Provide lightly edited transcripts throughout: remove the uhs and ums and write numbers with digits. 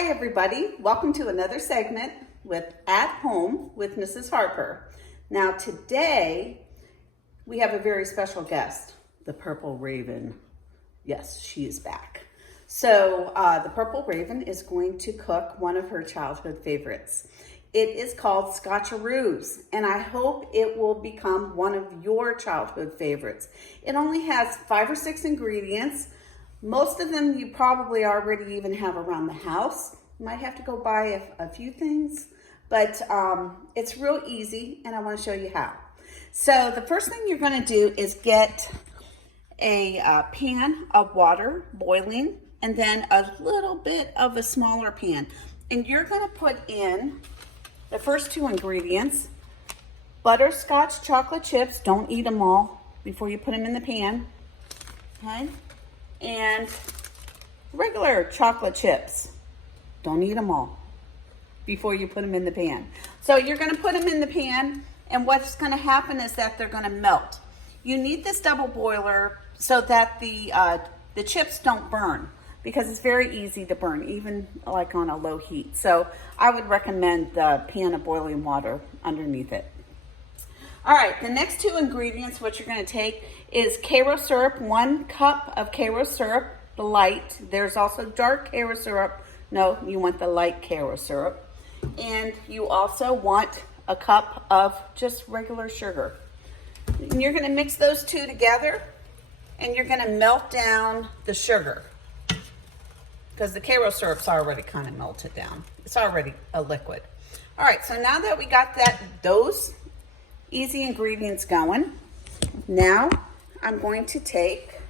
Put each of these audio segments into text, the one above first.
Hi everybody, welcome to another segment with At Home with Mrs. Harper. Now today we have a very special guest, the Purple Raven. Yes, she is back. So the Purple Raven is going to cook one of her childhood favorites. It is called Scotcharoos, and I hope it will become one of your childhood favorites. It only has 5 or 6 ingredients. Most of them you probably already even have around the house. You might have to go buy a few things, but it's real easy and I want to show you how. So the first thing you're going to do is get a pan of water boiling and then a little bit of a smaller pan. And you're going to put in the first 2 ingredients, butterscotch chocolate chips. Don't eat them all before you put them in the pan, okay? And regular chocolate chips. Don't eat them all before you put them in the pan. So you're going to put them in the pan, and what's going to happen is that they're going to melt. You need this double boiler so that the chips don't burn, because it's very easy to burn, even like on a low heat. So I would recommend the pan of boiling water underneath it. All right, the next 2 ingredients, what you're going to take is Karo syrup, 1 cup of Karo syrup, the light. There's also dark Karo syrup. No, you want the light Karo syrup. And you also want a cup of just regular sugar. And you're going to mix those 2 together, and you're going to melt down the sugar, because the Karo syrup's already kind of melted down. It's already a liquid. All right, so now that we got those easy ingredients going, now I'm going to take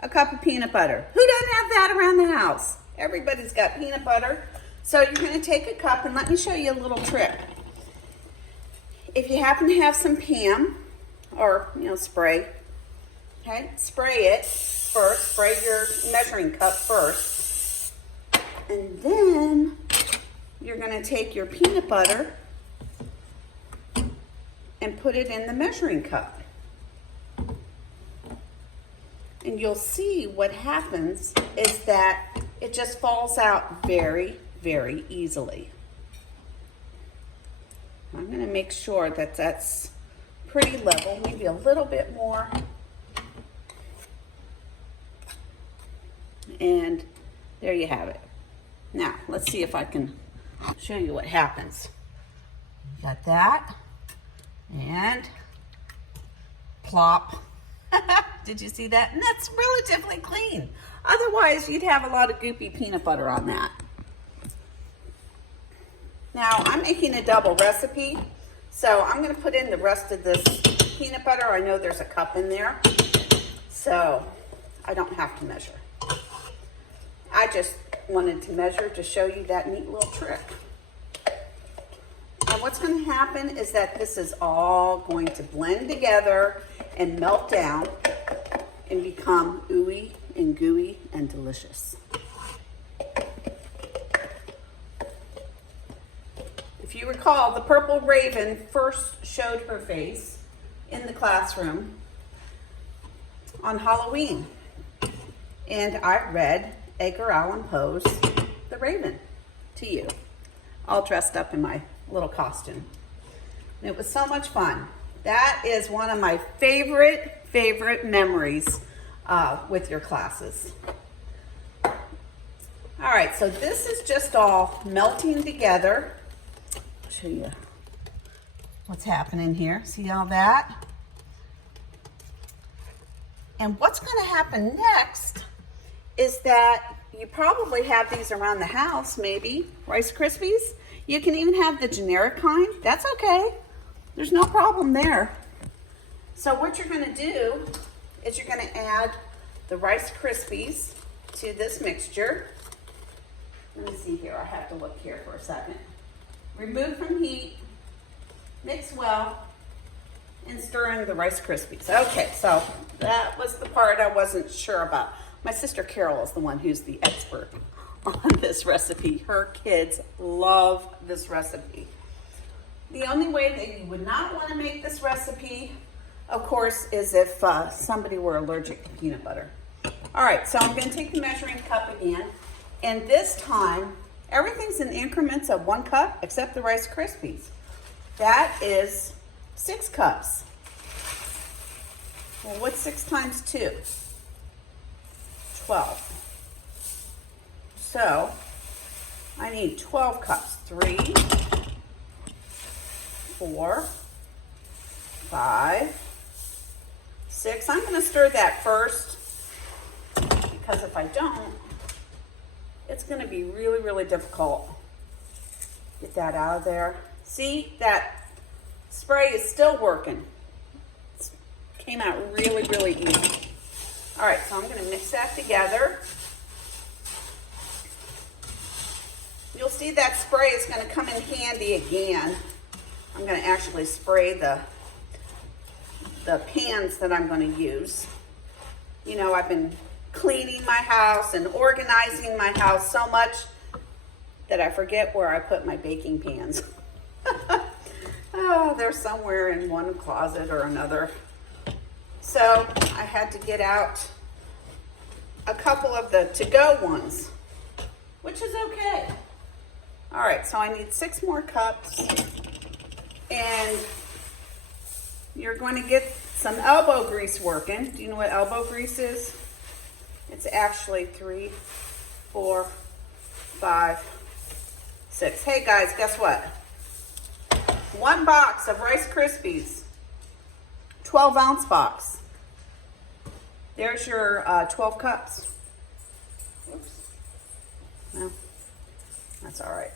a cup of peanut butter. Who doesn't have that around the house? Everybody's got peanut butter. So you're going to take a cup, and let me show you a little trick. If you happen to have some Pam or spray, okay, spray it first. Spray your measuring cup first, and then you're going to take your peanut butter and put it in the measuring cup. And you'll see what happens is that it just falls out very, very easily. I'm going to make sure that that's pretty level, maybe a little bit more. And there you have it. Now, let's see if I can show you what happens. Got that. And plop. Did you see that? And that's relatively clean. Otherwise, you'd have a lot of goopy peanut butter on that. Now, I'm making a double recipe, so I'm going to put in the rest of this peanut butter. I know there's a cup in there, so I don't have to measure. I just wanted to measure to show you that neat little trick. And what's going to happen is that this is all going to blend together and melt down and become ooey and gooey and delicious. If you recall, the Purple Raven first showed her face in the classroom on Halloween. And I read Edgar Allan Poe's The Raven to you, all dressed up in my little costume. And it was so much fun. That is one of my favorite memories with your classes. All right, so this is just all melting together. I'll show you what's happening here. See all that? And what's going to happen next is that you probably have these around the house, maybe Rice Krispies. You can even have the generic kind. That's okay. There's no problem there. So what you're going to do is you're going to add the Rice Krispies to this mixture. Let me see here. I have to look here for a second. Remove from heat, mix well, and stir in the Rice Krispies. Okay, so that was the part I wasn't sure about. My sister Carol is the one who's the expert on this recipe. Her kids love this recipe. The only way that you would not want to make this recipe, of course, is if somebody were allergic to peanut butter. All right, so I'm going to take the measuring cup again, And this time, everything's in increments of 1 cup except the Rice Krispies. That is 6 cups. Well, what's 6 times 2? 12. So, I need 12 cups. 3, 4, 5, 6. I'm going to stir that first because if I don't, it's going to be really, really difficult. Get that out of there. See, that spray is still working. It came out really, really easy. All right, so I'm going to mix that together. You'll see that spray is going to come in handy again. I'm going to actually spray the pans that I'm going to use. You know, I've been cleaning my house and organizing my house so much that I forget where I put my baking pans. Oh, they're somewhere in one closet or another. So I had to get out a couple of the to-go ones, which is okay. All right, so I need 6 more cups, and you're going to get some elbow grease working. Do you know what elbow grease is? It's actually 3, 4, 5, 6. Hey guys, guess what? 1 box of Rice Krispies, 12-ounce box. There's your 12 cups. Oops. No, that's all right.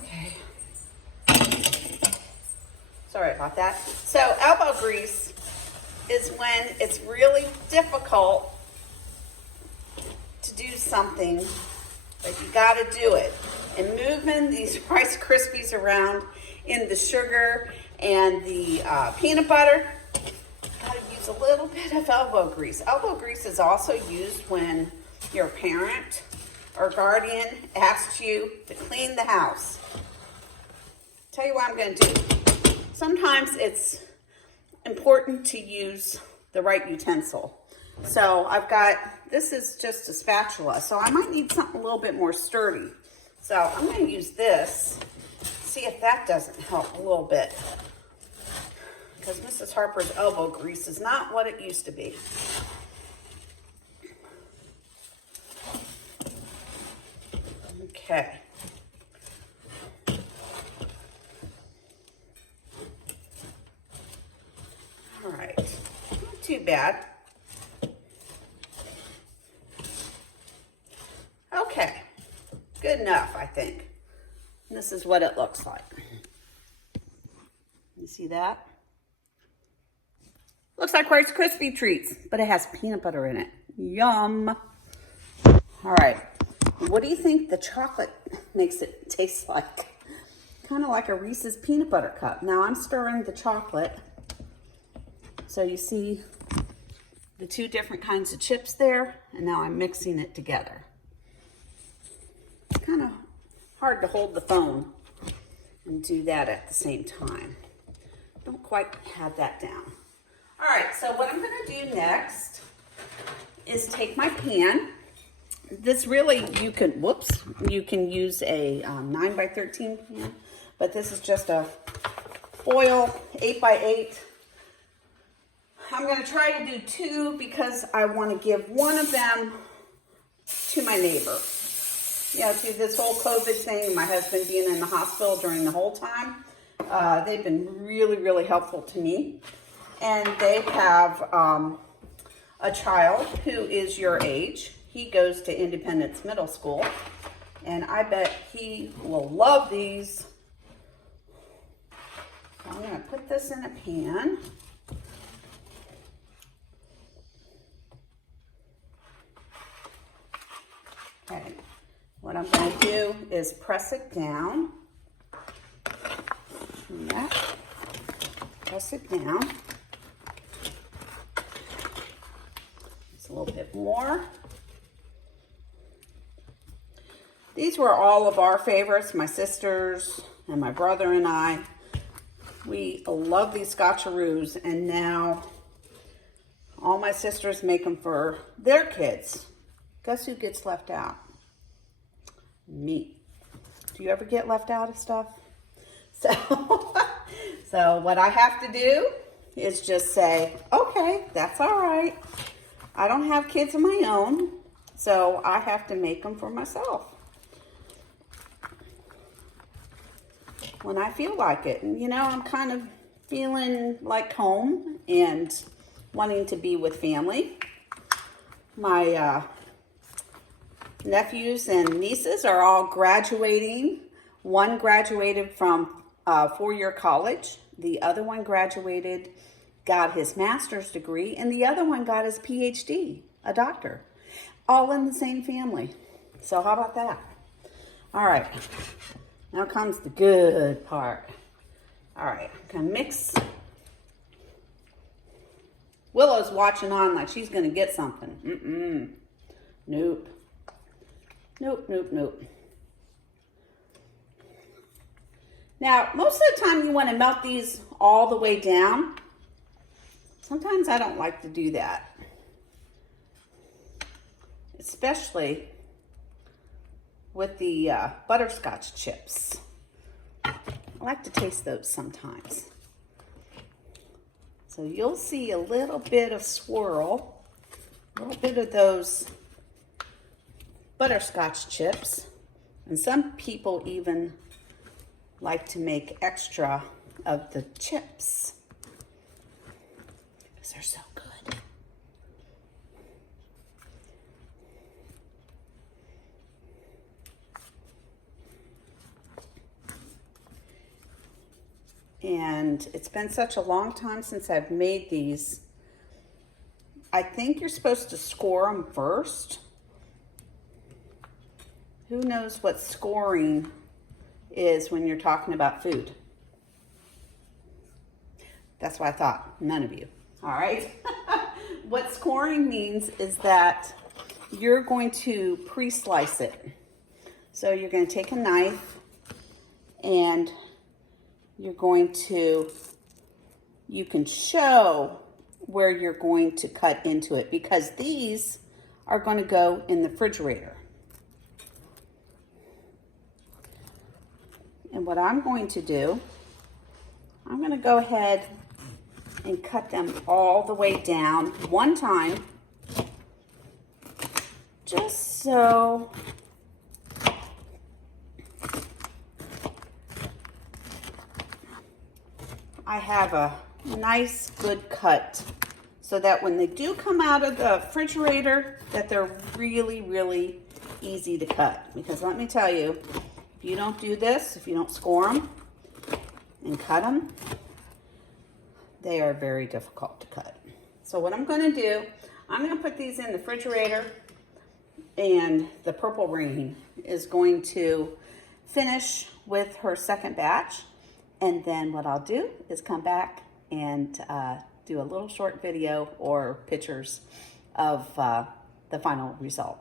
Okay. Sorry about that. So elbow grease is when it's really difficult to do something, but you got to do it. And moving these Rice Krispies around in the sugar and the peanut butter, got to use a little bit of elbow grease. Elbow grease is also used when your parent or guardian asks you to clean the house. Tell you what I'm going to do. Sometimes it's important to use the right utensil. So I've got, this is just a spatula, so I might need something a little bit more sturdy. So I'm going to use this, see if that doesn't help a little bit. Because Mrs. Harper's elbow grease is not what it used to be. Okay. All right, not too bad. Okay, good enough, I think. This is what it looks like. You see that? Looks like Rice Krispie treats, but it has peanut butter in it. Yum. All right, what do you think the chocolate makes it taste like? Kind of like a Reese's peanut butter cup. Now I'm stirring the chocolate. So you see the 2 different kinds of chips there, and now I'm mixing it together. It's kind of hard to hold the phone and do that at the same time. Don't quite have that down. All right, so what I'm gonna do next is take my pan. This really, you can use a 9x13 pan, but this is just a foil 8x8. I'm going to try to do 2 because I want to give one of them to my neighbor. You know, through this whole COVID thing, my husband being in the hospital during the whole time, they've been really, really helpful to me. And they have a child who is your age. He goes to Independence Middle School, and I bet he will love these. So I'm going to put this in a pan. Okay, what I'm going to do is press it down. Press it down. Just a little bit more. These were all of our favorites, my sisters and my brother and I. We love these Scotcharoos, and now all my sisters make them for their kids. Guess who gets left out? Me. Do you ever get left out of stuff? So, so what I have to do is just say, okay, that's all right. I don't have kids of my own, so I have to make them for myself when I feel like it. And you know, I'm kind of feeling like home and wanting to be with family. My nephews and nieces are all graduating. One graduated from four-year college. The other one graduated, got his master's degree, and the other one got his PhD, a doctor. All in the same family. So how about that? All right, now comes the good part. All right, I'm gonna mix. Willow's watching on like she's gonna get something. Nope. Nope, nope, nope. Now, most of the time you want to melt these all the way down. Sometimes I don't like to do that. Especially with the butterscotch chips. I like to taste those sometimes. So you'll see a little bit of swirl, a little bit of those butterscotch chips. And some people even like to make extra of the chips because they're so good. And it's been such a long time since I've made these. I think you're supposed to score them first. Who knows what scoring is when you're talking about food? That's what I thought. None of you. All right. What scoring means is that you're going to pre-slice it. So you're going to take a knife and you're going to, you can show where you're going to cut into it because these are going to go in the refrigerator. And what I'm going to do, I'm going to go ahead and cut them all the way down one time, just so I have a nice good cut so that when they do come out of the refrigerator, that they're really, really easy to cut. Because let me tell you, if you don't do this, if you don't score them and cut them, they are very difficult to cut. So what I'm going to do, I'm going to put these in the refrigerator, and the Purple Rain is going to finish with her second batch. And then what I'll do is come back and do a little short video or pictures of the final result.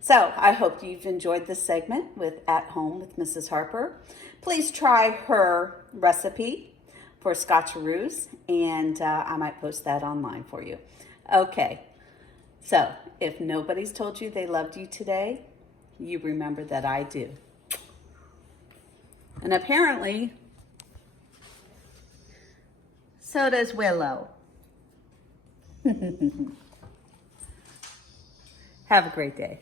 So I hope you've enjoyed this segment with At Home with Mrs. Harper. Please try her recipe for Scotcharoos, and I might post that online for you. Okay, so if nobody's told you they loved you today, you remember that I do. And apparently, so does Willow. Have a great day.